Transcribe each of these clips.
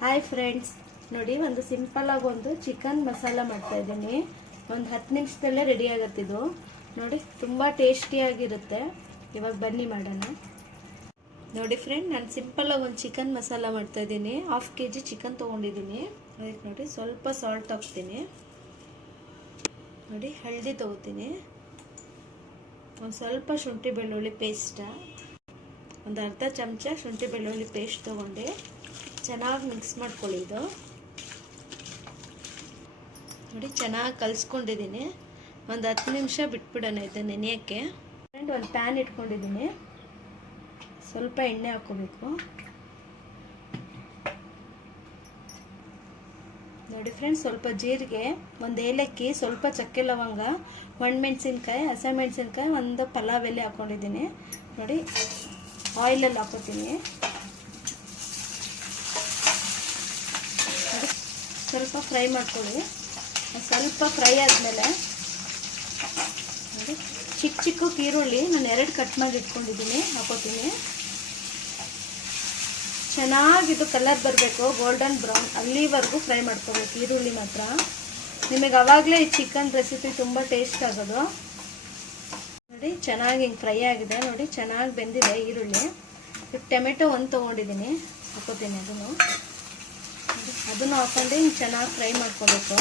Hi friends ನೋಡಿ, ಒಂದು simple ಆಗಿ ಒಂದು ಚಿಕನ್ ಮಸಾಲ ಮಾಡ್ತಾ ಇದ್ದೀನಿ. ಒಂದು ಹತ್ತು ನಿಮಿಷದಲ್ಲೇ ರೆಡಿ ಆಗತ್ತಿದ್ದು ನೋಡಿ, ತುಂಬ ಟೇಸ್ಟಿಯಾಗಿರುತ್ತೆ ಇವಾಗ ಬನ್ನಿ ಮಾಡೋಣ. ನೋಡಿ ಫ್ರೆಂಡ್ ನಾನು ಸಿಂಪಲ್ ಆಗಿ ಒಂದು ಚಿಕನ್ ಮಸಾಲ ಮಾಡ್ತಾ ಇದ್ದೀನಿ. ಹಾಫ್ ಕೆ ಜಿ ಚಿಕನ್ ತೊಗೊಂಡಿದ್ದೀನಿ. ಅದಕ್ಕೆ ನೋಡಿ, ಸ್ವಲ್ಪ ಸಾಲ್ಟ್ ಹಾಕ್ತೀನಿ. ನೋಡಿ, ಹಳದಿ ತೊಗೋತೀನಿ. ಒಂದು ಸ್ವಲ್ಪ ಶುಂಠಿ ಬೆಳ್ಳುಳ್ಳಿ ಪೇಸ್ಟ ಒಂದು ಅರ್ಧ ಚಮಚ ಶುಂಠಿ ಬೆಳ್ಳುಳ್ಳಿ ಪೇಸ್ಟ್ ತೊಗೊಂಡು. ಚೆನ್ನಾಗಿ ಮಿಕ್ಸ್ ಮಾಡ್ಕೊಳ್ಳಿ ಇದು. ನೋಡಿ, ಚೆನ್ನಾಗಿ ಕಲಿಸ್ಕೊಂಡಿದ್ದೀನಿ. ಒಂದು ಹತ್ತು ನಿಮಿಷ ಬಿಟ್ಬಿಡೋಣ ಇದು ನೆನೆಯೋಕ್ಕೆ. ಫ್ರೆಂಡ್ ಒಂದು ಪ್ಯಾನ್ ಇಟ್ಕೊಂಡಿದ್ದೀನಿ. ಸ್ವಲ್ಪ ಎಣ್ಣೆ ಹಾಕ್ಕೋಬೇಕು. ನೋಡಿ ಫ್ರೆಂಡ್ಸ್ ಸ್ವಲ್ಪ ಜೀರಿಗೆ, ಒಂದು ಏಲಕ್ಕಿ, ಸ್ವಲ್ಪ ಚಕ್ಕೆ ಲವಂಗ ಒಣಮೆಣ್ಸಿನ್ಕಾಯಿ ಹಸಿಮೆಣ್ಸಿನ್ಕಾಯಿ, ಒಂದು ಪಲಾವ್ ಎಲೆ ಹಾಕ್ಕೊಂಡಿದ್ದೀನಿ. ನೋಡಿ ಆಯಿಲಲ್ಲಿ ಹಾಕೋತೀನಿ ಸ್ವಲ್ಪ ಫ್ರೈ ಮಾಡ್ಕೊಳ್ಳಿ. ಸ್ವಲ್ಪ ಫ್ರೈ ಆದಮೇಲೆ ಚಿಕ್ಕ ಚಿಕ್ಕ ಈರುಳ್ಳಿ ನಾನು ಎರಡು ಕಟ್ ಮಾಡಿ ಇಟ್ಕೊಂಡಿದ್ದೀನಿ ಹಾಕೋತೀನಿ ಚೆನ್ನಾಗಿದ್ದು ಕಲರ್ ಬರಬೇಕು, ಗೋಲ್ಡನ್ ಬ್ರೌನ್, ಅಲ್ಲಿವರೆಗೂ ಫ್ರೈ ಮಾಡ್ಕೋಬೇಕು, ಈರುಳ್ಳಿ ಮಾತ್ರ. ನಿಮಗೆ ಅವಾಗಲೇ ಈ ಚಿಕನ್ ರೆಸಿಪಿ ತುಂಬ ಟೇಸ್ಟ್ ಆಗೋದು. ನೋಡಿ, ಚೆನ್ನಾಗಿ ಹಿಂಗೆ ಫ್ರೈ ಆಗಿದೆ. ನೋಡಿ, ಚೆನ್ನಾಗಿ ಬೆಂದಿದೆ ಈರುಳ್ಳಿ. ಟೊಮೆಟೊ ಒಂದು ತೊಗೊಂಡಿದ್ದೀನಿ ಹಾಕೋತೀನಿ ಅದನ್ನು. ಅದನ್ನು ಹಾಕೊಂಡು ಹಿಂಗೆ ಚೆನ್ನಾಗಿ ಫ್ರೈ ಮಾಡ್ಕೋಬೇಕು.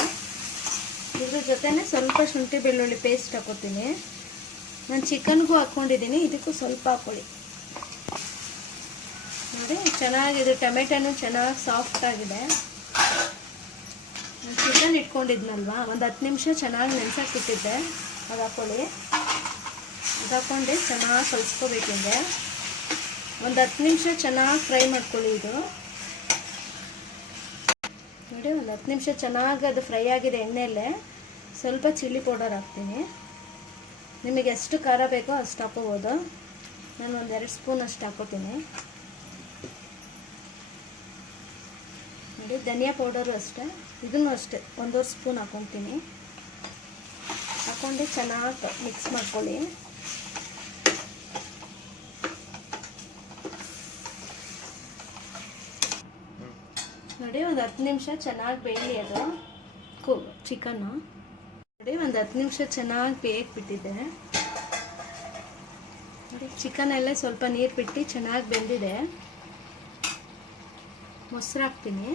ಇದ್ರ ಜೊತೆನೆ ಸ್ವಲ್ಪ ಶುಂಠಿ ಬೆಳ್ಳುಳ್ಳಿ ಪೇಸ್ಟ್ ಹಾಕೋತೀನಿ. ನಾನು ಚಿಕನ್ಗೂ ಹಾಕ್ಕೊಂಡಿದ್ದೀನಿ ಇದಕ್ಕೂ ಸ್ವಲ್ಪ ಹಾಕೊಳ್ಳಿ. ನೋಡಿ ಚೆನ್ನಾಗಿದೆ ಟೊಮೆಟೊನು ಚೆನ್ನಾಗಿ ಸಾಫ್ಟ್ ಆಗಿದೆ. ಚಿಕನ್ ಇಟ್ಕೊಂಡಿದ್ನಲ್ವಾ? ಒಂದು ಹತ್ತು ನಿಮಿಷ ಚೆನ್ನಾಗಿ ನೆನ್ಸಕ್ಕಿಟ್ಟಿದ್ದೆ ಅದು ಹಾಕ್ಕೊಳ್ಳಿ ಹಾಕ್ಕೊಂಡು ಚೆನ್ನಾಗಿ ಇದೆ. ಒಂದು ಹತ್ತು ನಿಮಿಷ ಚೆನ್ನಾಗಿ ಫ್ರೈ ಮಾಡ್ಕೊಳ್ಳಿ ಇದು. ನೋಡಿ, ಒಂದು ಹತ್ತು ನಿಮಿಷ ಚೆನ್ನಾಗಿ ಅದು ಫ್ರೈ ಆಗಿದೆ ಎಣ್ಣೆಯಲ್ಲೇ ಸ್ವಲ್ಪ ಚಿಲ್ಲಿ ಪೌಡರ್ ಹಾಕ್ತೀನಿ. ನಿಮಗೆ ಎಷ್ಟು ಖಾರ ಬೇಕೋ ಅಷ್ಟು ಹಾಕೋಬೋದು ನಾನು ಒಂದೆರಡು ಸ್ಪೂನ್ ಅಷ್ಟು ಹಾಕೋತೀನಿ ನೋಡಿ, ಧನಿಯಾ ಪೌಡರು ಅಷ್ಟೇ. ಇದನ್ನು ಅಷ್ಟೇ, ಒಂದೂವರೆ ಸ್ಪೂನ್ ಹಾಕೊತೀನಿ ಹಾಕೊಂಡು ಚೆನ್ನಾಗಿ ಮಿಕ್ಸ್ ಮಾಡ್ಕೊಳ್ಳಿ. ನೋಡಿ, ಒಂದು ಹತ್ತು ನಿಮಿಷ ಚೆನ್ನಾಗಿ ಬೇಯಲಿ ಅದು. ಕು ಚಿಕನ್ನು ನೋಡಿ, ಒಂದು ಹತ್ತು ನಿಮಿಷ ಚೆನ್ನಾಗಿ ಬೇಯಕ್ಕೆ ಬಿಟ್ಟಿದ್ದೆ ನೋಡಿ ಚಿಕನ್ ಎಲ್ಲ ಸ್ವಲ್ಪ ನೀರು ಬಿಟ್ಟು ಚೆನ್ನಾಗಿ ಬೆಂದಿದೆ. ಮೊಸರು ಹಾಕ್ತೀನಿ.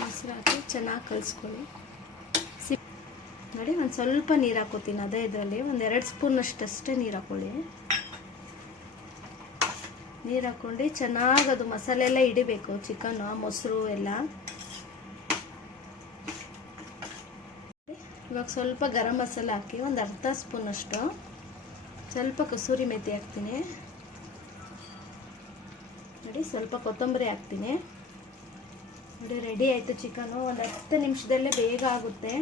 ಮೊಸರು ಹಾಕಿ ಚೆನ್ನಾಗಿ ಕಲಿಸ್ಕೊಳ್ಳಿ. ಸಿ ನೋಡಿ, ಒಂದು ಸ್ವಲ್ಪ ನೀರು ಹಾಕೋತೀನಿ ಅದೇ ಇದರಲ್ಲಿ. ಒಂದು ಎರಡು ಸ್ಪೂನ್ ಅಷ್ಟಷ್ಟೇ ನೀರು ಹಾಕೊಳ್ಳಿ. ನೀರು ಹಾಕ್ಕೊಂಡು ಚೆನ್ನಾಗಿ ಅದು ಮಸಾಲೆ ಎಲ್ಲ ಹಿಡಿಬೇಕು ಚಿಕನ್ನು ಮೊಸರು ಎಲ್ಲ. ಇವಾಗ ಸ್ವಲ್ಪ ಗರಂ ಮಸಾಲೆ ಹಾಕಿ ಒಂದು ಅರ್ಧ ಸ್ಪೂನಷ್ಟು ಸ್ವಲ್ಪ ಕಸೂರಿ ಮೆಥಿ ಹಾಕ್ತೀನಿ. ನೋಡಿ, ಸ್ವಲ್ಪ ಕೊತ್ತಂಬರಿ ಹಾಕ್ತೀನಿ. ನೋಡಿ ರೆಡಿ ಆಯಿತು ಚಿಕನು ಒಂದು ಹತ್ತು ನಿಮಿಷದಲ್ಲೇ ಬೇಗ ಆಗುತ್ತೆ.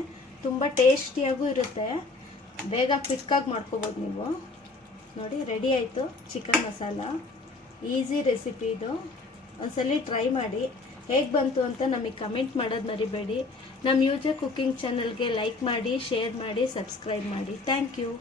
ತುಂಬ ಟೇಸ್ಟಿಯಾಗೂ ಇರುತ್ತೆ. ಬೇಗ ಕ್ವಿಕ್ಕಾಗಿ ಮಾಡ್ಕೋಬೋದು ನೀವು. ನೋಡಿ ರೆಡಿ ಆಯಿತು ಚಿಕನ್ ಮಸಾಲ. ಈಸಿ ರೆಸಿಪಿ ಇದು. ಒಂದ್ಸಲಿ ಟ್ರೈ ಮಾಡಿ. ಹೇಗೆ ಬಂತು ಅಂತ ನಮಗೆ ಕಮೆಂಟ್ ಮಾಡೋದು ಮರಿಬೇಡಿ. ನಮ್ಮ ಯೂಜರ್ ಕುಕ್ಕಿಂಗ್ ಚಾನಲ್ಗೆ ಲೈಕ್ ಮಾಡಿ, ಶೇರ್ ಮಾಡಿ, ಸಬ್ಸ್ಕ್ರೈಬ್ ಮಾಡಿ. Thank you.